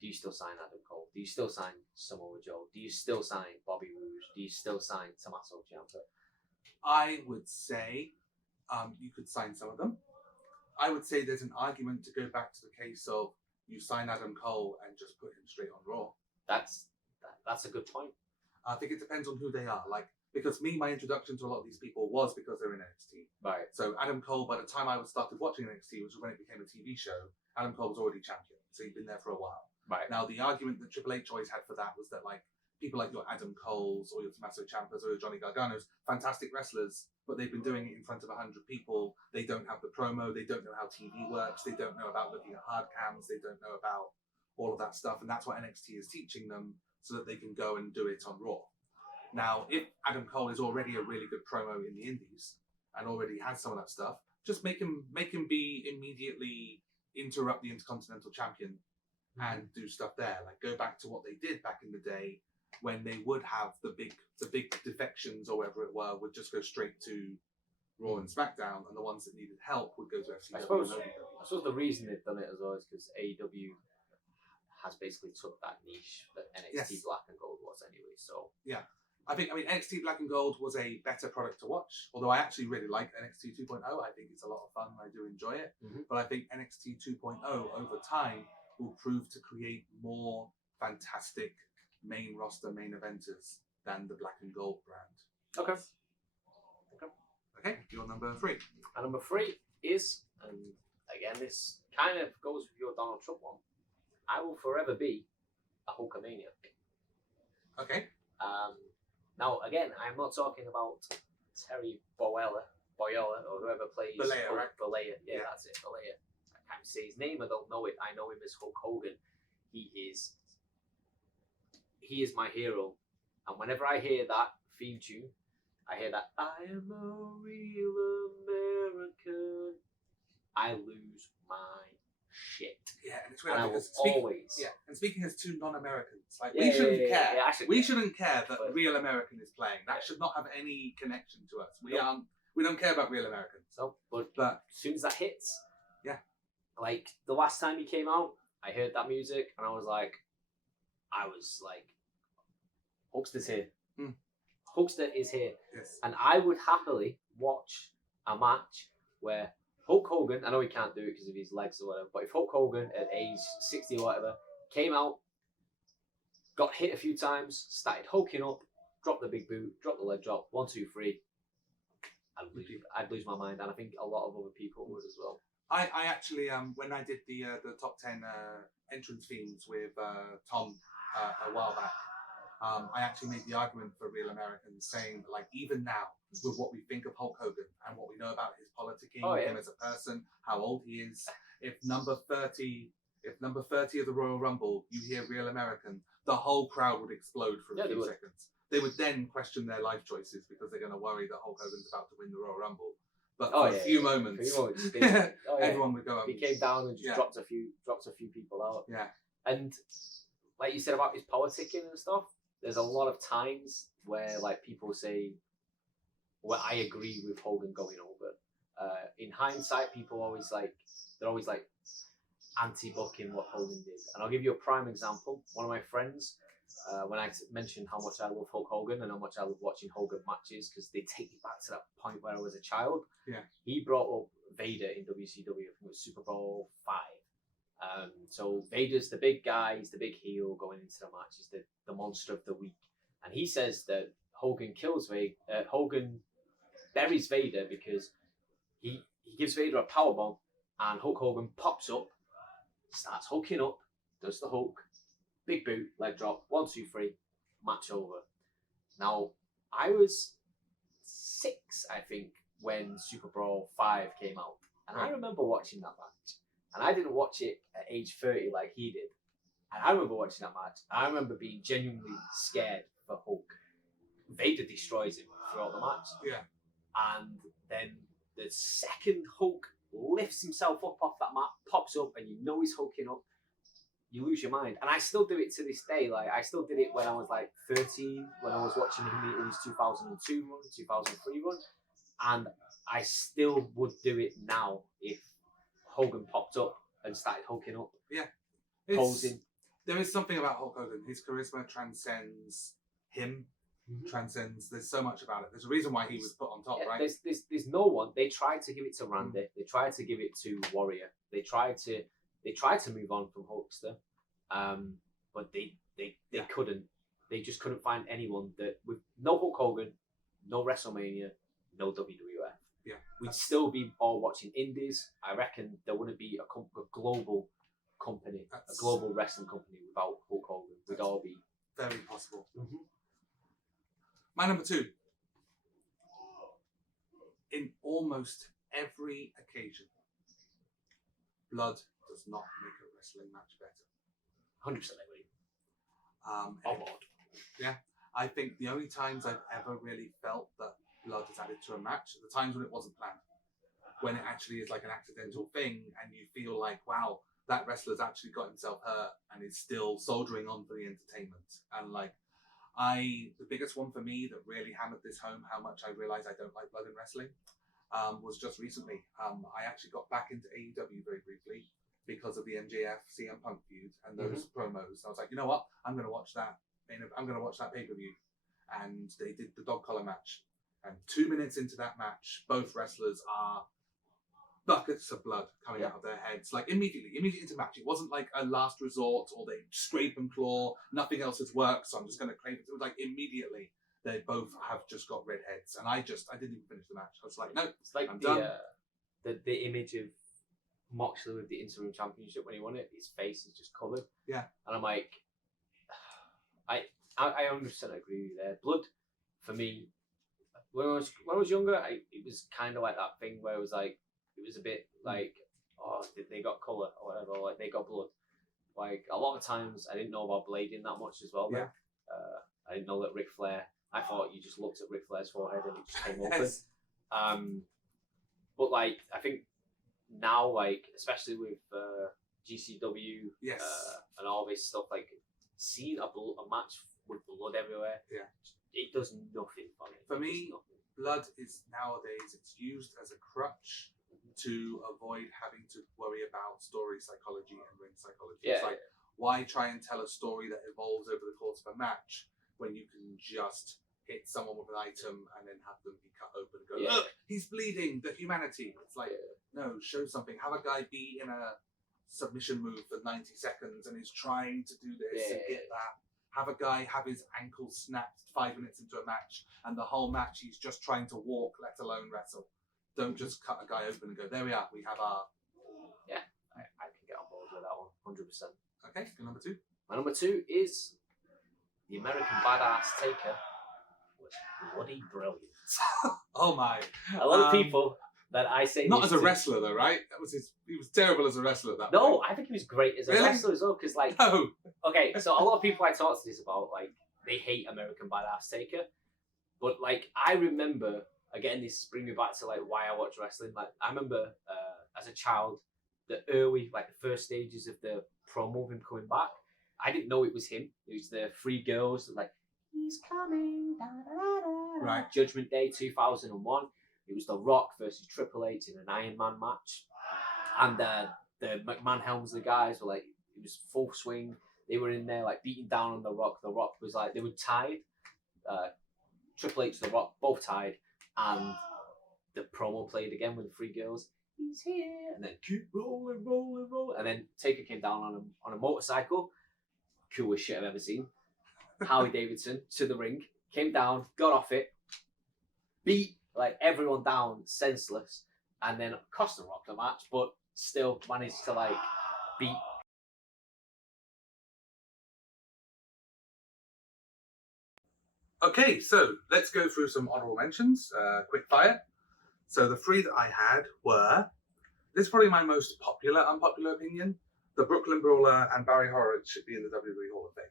do you still sign Adam Cole? Do you still sign Samoa Joe? Do you still sign Bobby Roode? Do you still sign Tommaso Ciampa? I would say you could sign some of them. I would say there's an argument to go back to the case of you sign Adam Cole and just put him straight on Raw. That's a good point. I think it depends on who they are. Like, because my introduction to a lot of these people was because they're in NXT. Right. So Adam Cole, by the time I started watching NXT, which was when it became a TV show, Adam Cole was already champion. So he'd been there for a while. Right. Now, the argument that Triple H always had for that was that, like, people like your Adam Coles or your Tommaso Ciampas or your Johnny Garganos, fantastic wrestlers, but they've been doing it in front of 100 people. They don't have the promo. They don't know how TV works. They don't know about looking at hard cams. They don't know about all of that stuff. And that's what NXT is teaching them so that they can go and do it on Raw. Now, if Adam Cole is already a really good promo in the Indies and already has some of that stuff, just make him be immediately interrupt the Intercontinental Champion and do stuff there. Like, go back to what they did back in the day when they would have the big defections or whatever it were would just go straight to Raw and SmackDown, and the ones that needed help would go to FCW. I suppose the reason they've done it as well is because AEW has basically took that niche that NXT Black and Gold was anyway. So yeah. I mean, NXT Black and Gold was a better product to watch, although I actually really like NXT 2.0. I think it's a lot of fun. I do enjoy it. But I think NXT 2.0 over time will prove to create more fantastic main roster main eventers than the Black and Gold brand. Okay, your number 3. And number 3 is, and again, this kind of goes with your Donald Trump one, I will forever be a Hulkamaniac. Okay. Now, again, I'm not talking about Terry Bollea, or whoever plays Balea, Hulk, right? Balea. Yeah, that's it, Balea. I can't say his name, I don't know it. I know him as Hulk Hogan. He is my hero. And whenever I hear that theme tune, I hear that, I am a real American, I lose my shit. Yeah, and it's weird. And I will always. Yeah, and speaking as two non-Americans, like we shouldn't care. We care. shouldn't care that Real American is playing. That should not have any connection to us. We don't care about Real Americans. So, but as soon as that hits, yeah, like the last time he came out, I heard that music and I was like, Hulkster's here. Hulkster is here. Yes. And I would happily watch a match where Hulk Hogan, I know he can't do it because of his legs or whatever, but if Hulk Hogan at age 60 or whatever came out, got hit a few times, started hulking up, dropped the big boot, dropped the leg drop, 1, 2, 3, I'd lose my mind, and I think a lot of other people would as well. I actually, when I did the top 10 entrance themes with Tom a while back, I actually made the argument for Real Americans, saying that, like, even now, with what we think of Hulk Hogan and what we know about his politicking, him as a person, how old he is, if number 30 of the Royal Rumble, you hear Real American, the whole crowd would explode for a few seconds. They would then question their life choices because they're going to worry that Hulk Hogan's about to win the Royal Rumble. But for a few moments, everyone would go. He came down and just dropped a few people out. Yeah, and like you said about his politicking and stuff, there's a lot of times where like people say, "Well, I agree with Hogan going over." In hindsight, people they're always anti-booking what Hogan did. And I'll give you a prime example. One of my friends, when I mentioned how much I love Hulk Hogan and how much I love watching Hogan matches because they take me back to that point where I was a child. Yeah, he brought up Vader in WCW. I think it was Super Bowl 5. So Vader's the big guy, he's the big heel going into the match, he's the monster of the week. And he says that Hogan buries Vader because he gives Vader a powerbomb and Hulk Hogan pops up, starts hulking up, does the Hulk, big boot, leg drop, 1, 2, 3, match over. Now, I was 6, I think, when Super Bowl 5 came out. And I remember watching that match. And I didn't watch it at age 30 like he did. And I remember watching that match. I remember being genuinely scared for Hulk. Vader destroys him throughout the match. Yeah. And then the second Hulk lifts himself up off that mat, pops up, and you know he's hulking up, you lose your mind. And I still do it to this day. Like, I still did it when I was like 13, when I was watching him in his 2002 run, 2003 run. And I still would do it now if Hogan popped up and started hulking up, It's- posing. There is something about Hulk Hogan. His charisma transcends him. Transcends. There's so much about it. There's a reason why he was put on top, right? There's no one. They tried to give it to Randy. They tried to give it to Warrior. They tried to move on from Hulkster, but they couldn't. They just couldn't find anyone that with no Hulk Hogan, no WrestleMania, no WWF. Yeah, we'd still be all watching indies. I reckon there wouldn't be a global company, a global wrestling company without Hulk Hogan. We'd all be very possible. My number 2. In almost every occasion, blood does not make a wrestling match better. 100% agree. Yeah, I think the only times I've ever really felt that blood is added to a match are the times when it wasn't planned. When it actually is like an accidental thing and you feel like, wow, that wrestler's actually got himself hurt and is still soldiering on for the entertainment. And like, the biggest one for me that really hammered this home, how much I realized I don't like blood in wrestling, was just recently. I actually got back into AEW very briefly because of the MJF CM Punk feud and those promos. I was like, you know what? I'm going to watch that. I'm going to watch that pay-per-view. And they did the dog collar match. And 2 minutes into that match, both wrestlers are buckets of blood coming out of their heads, like immediately into match. It wasn't like a last resort or they scrape and claw, nothing else has worked, so I'm just going to claim it. It was like immediately they both have just got red heads, and I didn't even finish the match. I was like, no, it's like I'm done. The image of Moxley with the interim championship when he won it, his face is just coloured. Yeah, and I'm like, I 100% agree with you there. Blood for me, when I was younger, it was kind of like that thing where it was like. It was a bit like, oh, they got colour or whatever, like they got blood. Like a lot of times, I didn't know about blading that much as well. Yeah. I didn't know that Ric Flair. I thought you just looked at Ric Flair's forehead and it just came open. But like I think now, like especially with GCW, and all this stuff, like seeing a match with blood everywhere, it does nothing for me. For me, blood is nowadays it's used as a crutch to avoid having to worry about story psychology and ring psychology. It's like, why try and tell a story that evolves over the course of a match when you can just hit someone with an item and then have them be cut open and go, look, he's bleeding, the humanity. It's like, no, show something. Have a guy be in a submission move for 90 seconds and is trying to do this and get that. Have a guy have his ankle snapped 5 minutes into a match and the whole match he's just trying to walk, let alone wrestle. Don't just cut a guy open and go, there we are, we have our... Yeah, I can get on board with that one, 100%. Okay, go number 2. My number 2 is the American Badass Taker was bloody brilliant. Oh my. A lot of people that I say... Not as a wrestler though, right? He was terrible as a wrestler at that No, point. I think he was great as a wrestler as well, because like... No. Okay, so a lot of people I talk to this about, like, they hate American Badass Taker. But like, I remember... Again, this brings me back to like why I watch wrestling. Like I remember as a child, the first stages of the promo of him coming back. I didn't know it was him. It was the 3 girls that like, he's coming, da, da, da, da. Right. Judgment Day 2001. It was The Rock versus Triple H in an Iron Man match, and the McMahon Helmsley guys were like, it was full swing. They were in there like beating down on The Rock. The Rock was like, they were tied. Triple H, The Rock, both tied. And the promo played again with the 3 girls. He's here, and then keep rolling, rolling, rolling. And then Taker came down on a motorcycle. Coolest shit I've ever seen. Harley Davidson to the ring, came down, got off it, beat like everyone down, senseless, and then cost The Rock the match, but still managed to like beat. Okay, so let's go through some honorable mentions, quick fire. So the 3 that I had were, this is probably my most unpopular opinion, the Brooklyn Brawler and Barry Horowitz should be in the WWE Hall of Fame.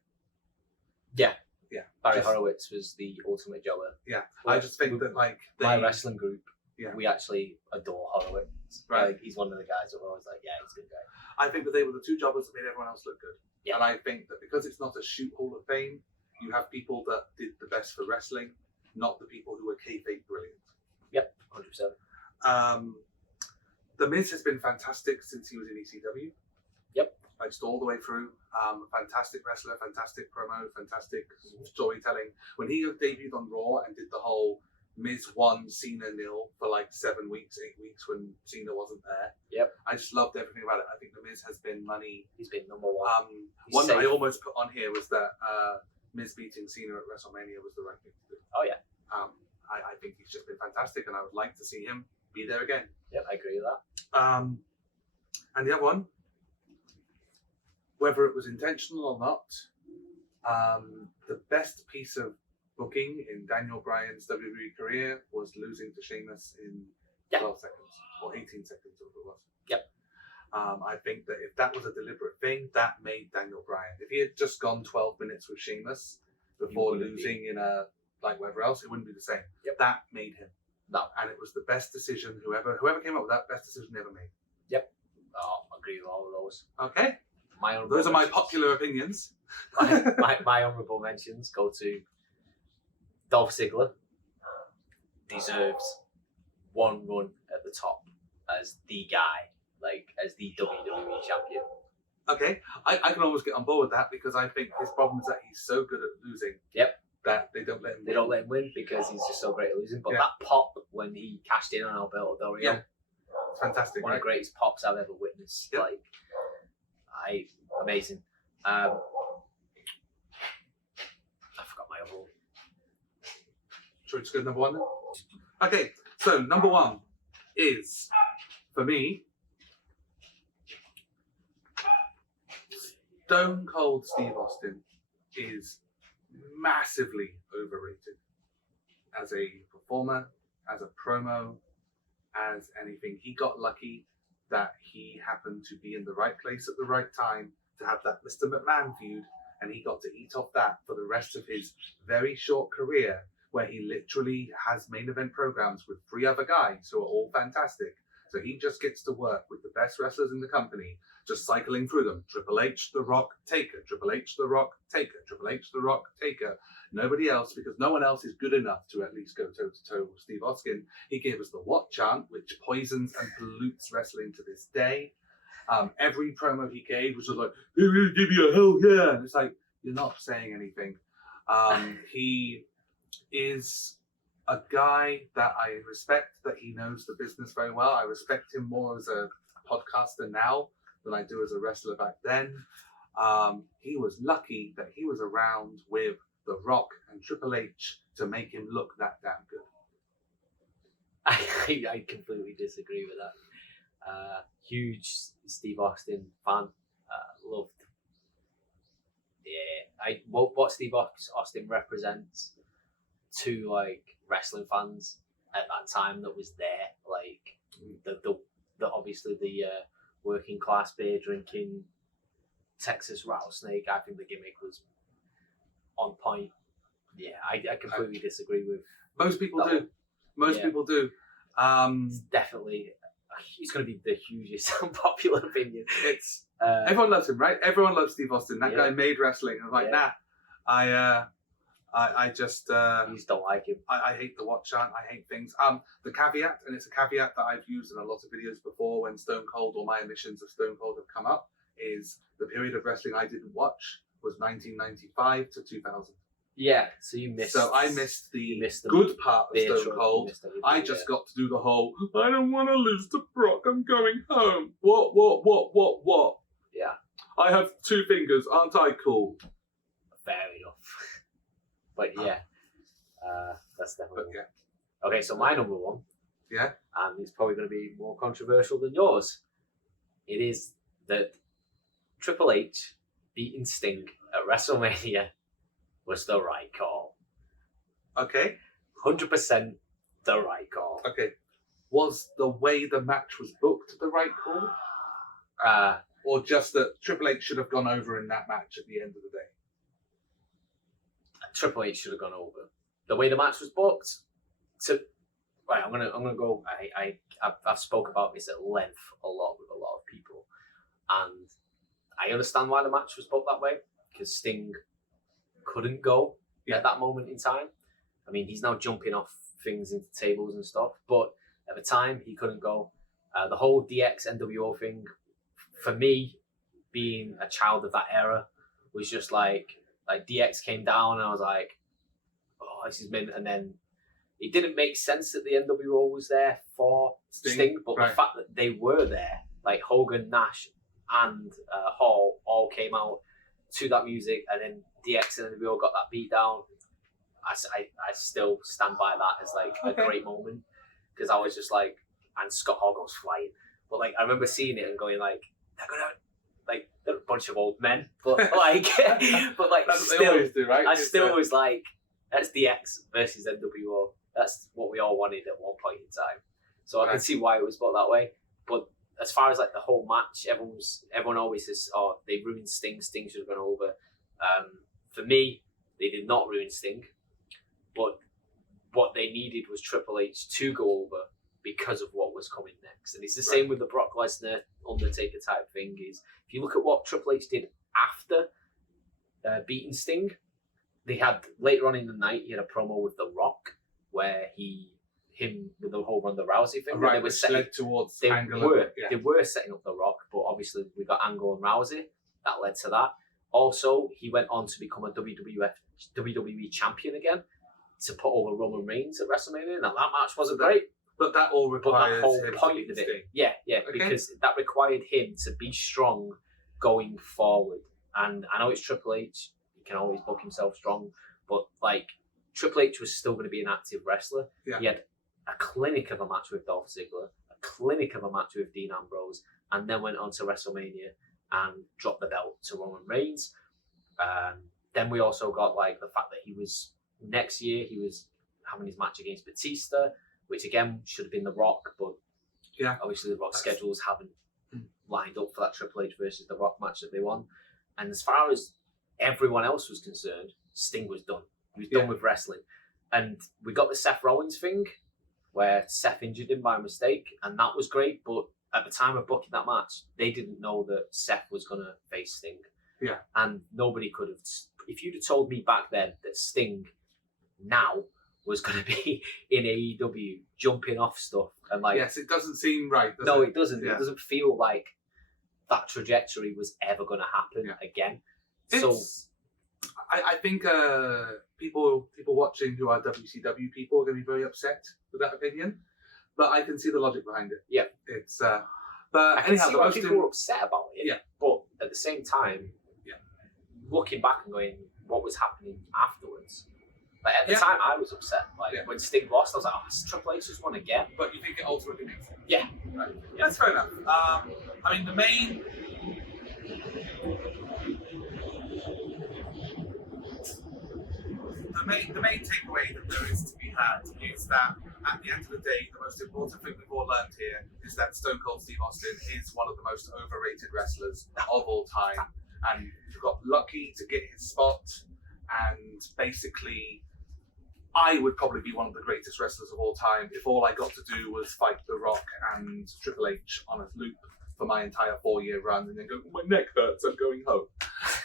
Yeah. Yeah. Barry Horowitz was the ultimate jobber. Yeah, I just think that like... My wrestling group, we actually adore Horowitz. Right. Like, he's one of the guys that we're always like, yeah, he's a good guy. I think that they were the 2 jobbers that made everyone else look good. Yeah. And I think that because it's not a shoot Hall of Fame, you have people that did the best for wrestling, not the people who were kayfabe brilliant. Yep, 100%. The Miz has been fantastic since he was in ECW. like just all the way through. Fantastic wrestler, fantastic promo, fantastic storytelling. When he debuted on Raw and did the whole Miz 1, Cena 0 for like 7 weeks, 8 weeks when Cena wasn't there. Yep. I just loved everything about it. I think the Miz has been money. He's been number one. One that I almost put on here was that Miz beating Cena at WrestleMania was the right thing to do. Oh yeah. I think he's just been fantastic, and I would like to see him be there again. Yep, I agree with that. And the other one, whether it was intentional or not, the best piece of booking in Daniel Bryan's WWE career was losing to Sheamus in 12 seconds or 18 seconds, whatever it was. Yep. I think that if that was a deliberate thing, that made Daniel Bryan. If he had just gone 12 minutes with Sheamus before losing in a like wherever else, it wouldn't be the same. Yep. That made him. No. And it was the best decision. Whoever came up with that, best decision ever made. Yep. Oh, I agree with all of those. Okay. Those are my popular opinions. my honourable mentions go to Dolph Ziggler. Deserves one run at the top as the guy, like as the WWE champion. Okay, I can almost get on board with that because I think his problem is that he's so good at losing. Yep. That they don't let him. They don't let him win because he's just so great at losing. But that pop when he cashed in on Alberto Del Rio, it's fantastic. One of the greatest pops I've ever witnessed. Yep. Amazing. I forgot my overall. Should we just go to number one then? Okay, so number one is, for me, Stone Cold Steve Austin is massively overrated as a performer, as a promo, as anything. He got lucky that he happened to be in the right place at the right time to have that Mr. McMahon feud, and he got to eat off that for the rest of his very short career, where he literally has main event programs with 3 other guys who are all fantastic. So he just gets to work with the best wrestlers in the company, just cycling through them. Triple H, The Rock, Taker. Triple H, The Rock, Taker. Triple H, The Rock, Taker. Nobody else, because no one else is good enough to at least go toe-to-toe with Steve Austin. He gave us the What chant, which poisons and pollutes wrestling to this day. Every promo he gave was just like, give you a hell yeah. And it's like, you're not saying anything. He is a guy that I respect, that he knows the business very well. I respect him more as a podcaster now than I do as a wrestler back then. He was lucky that he was around with The Rock and Triple H to make him look that damn good. I completely disagree with that. Huge Steve Austin fan. Loved. Yeah, what Steve Austin represents to like wrestling fans at that time that was there, like the obviously the working class beer drinking Texas rattlesnake. I think the gimmick was on point. Yeah, I completely disagree with. Most people do. Most people do. It's definitely. It's going to be the hugest unpopular opinion. It's everyone loves him, right? Everyone loves Steve Austin. That guy made wrestling. I was like, I just don't like him. I hate the What chant. I hate things. The caveat, and it's a caveat that I've used in a lot of videos before when Stone Cold or my emissions of Stone Cold have come up, is the period of wrestling I didn't watch was 1995 to 2000. Yeah, so you missed. So I missed the good part of Stone Cold. I just got to do the whole, I don't want to lose to Brock, I'm going home. What? Yeah. I have 2 fingers, aren't I cool? Fair enough. But yeah, that's definitely one. Okay, so my number one. Yeah. And it's probably going to be more controversial than yours. It is that Triple H beating Sting at WrestleMania was the right call. Okay. 100% the right call. Okay. Was the way the match was booked the right call? Or just that Triple H should have gone over in that match at the end of the day? Triple H should have gone over. The way the match was booked, I'm gonna go. I've spoke about this at length a lot with a lot of people, and I understand why the match was booked that way, because Sting couldn't go at that moment in time. I mean, he's now jumping off things into tables and stuff, but at the time he couldn't go. The whole DX NWO thing, for me, being a child of that era was just like DX came down and I was like, oh, this is mint. And then it didn't make sense that the NWO was there for Sting, but the fact that they were there, like Hogan, Nash, and Hall all came out to that music, and then DX and NWO got that beat down. I still stand by that as like a great moment, because I was just like, and Scott Hall goes flying, but like I remember seeing it and going like, they're a bunch of old men, but like, but like that's still, what they always do, right? I still was like, that's DX versus NWO. That's what we all wanted at one point in time. So I can see why it was put that way. But as far as like the whole match, everyone always says, oh, they ruined Sting. Sting should have gone over. For me, they did not ruin Sting. But what they needed was Triple H to go over because of what was coming next. And it's the same with the Brock Lesnar, Undertaker type thing. Is if you look at what Triple H did after beating Sting, they had later on in the night, he had a promo with The Rock where him with the whole Ronda Rousey thing. Right, they were setting towards they Angle. were setting up The Rock, but obviously we got Angle and Rousey. That led to that. Also, he went on to become a WWE champion again to put over Roman Reigns at WrestleMania. Now that match wasn't great, but that all requires that whole him point of it, because that required him to be strong going forward. And I know it's Triple H; he can always book himself strong, but like Triple H was still going to be an active wrestler. Yeah. He had a clinic of a match with Dolph Ziggler, a clinic of a match with Dean Ambrose, and then went on to WrestleMania and dropped the belt to Roman Reigns. Then we also got like the fact that next year he was having his match against Batista, which again should have been The Rock, but obviously The Rock schedules haven't lined up for that Triple H versus The Rock match that they won. And as far as everyone else was concerned, Sting was done. He was done with wrestling. And we got the Seth Rollins thing where Seth injured him by mistake, and that was great, but at the time of booking that match, they didn't know that Seth was going to face Sting. Yeah. And nobody could have... If you'd have told me back then that Sting now was going to be in AEW jumping off stuff and like... Yes, it doesn't seem right, does it? No, it doesn't. Yeah. It doesn't feel like that trajectory was ever going to happen again. I think people watching who are WCW people are going to be very upset with that opinion, but I can see the logic behind it. Yeah, it's but I can see why people were upset about it. Yeah, but at the same time, looking back and going, what was happening afterwards? Like at the time, I was upset. Like when Sting lost, I was like, "Oh, Triple H just won again." But you think it ultimately makes sense? Yeah, right. Yeah, that's fair enough. I mean, the main takeaway that there is to be had is that at the end of the day, the most important thing we've all learned here is that Stone Cold Steve Austin is one of the most overrated wrestlers of all time, and he got lucky to get his spot. And basically, I would probably be one of the greatest wrestlers of all time if all I got to do was fight The Rock and Triple H on a loop for my entire 4-year run, and then go, my neck hurts, I'm going home.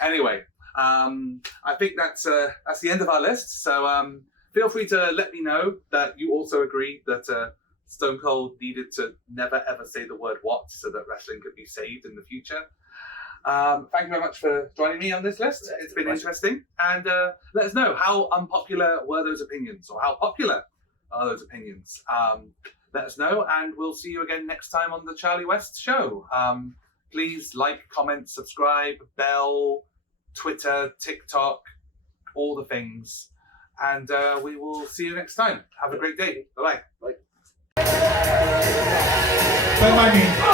Anyway. I think that's the end of our list. So feel free to let me know that you also agree that Stone Cold needed to never ever say the word "what" so that wrestling could be saved in the future. Thank you very much for joining me on this list. It's been interesting. And let us know, how unpopular were those opinions, or how popular are those opinions? Let us know, and we'll see you again next time on the Charlie West Show. Please like, comment, subscribe, bell, Twitter, TikTok, all the things. And we will see you next time. Have a great day. Bye-bye. Don't mind me.